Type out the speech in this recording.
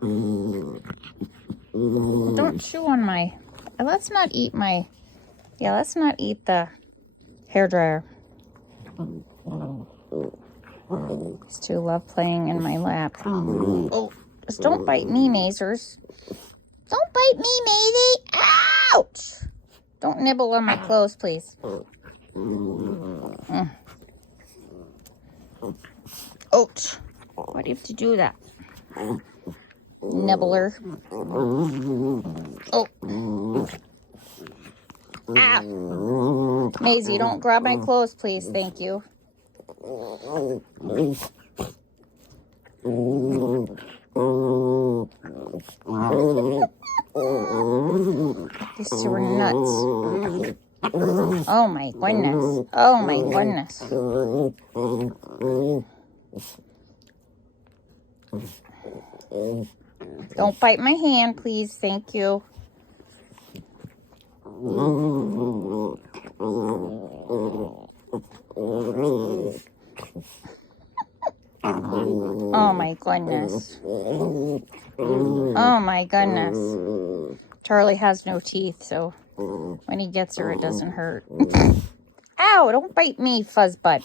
Don't chew on my... Let's not eat my... Yeah, let's not eat the hairdryer. These two love playing in my lap. Oh, just don't bite me, Mazers. Don't bite me, Maisie. Ouch! Don't nibble on my clothes, please. Ouch. Why do you have to do that? Nibbler. Oh. Ah. Maisie, don't grab my clothes, please. Thank you. These two are nuts. Oh my goodness. Oh my goodness. Don't bite my hand, please. Thank you. Oh my goodness. Oh my goodness. Charlie has no teeth, so when he gets her, it doesn't hurt. Ow, don't bite me, fuzzbutt.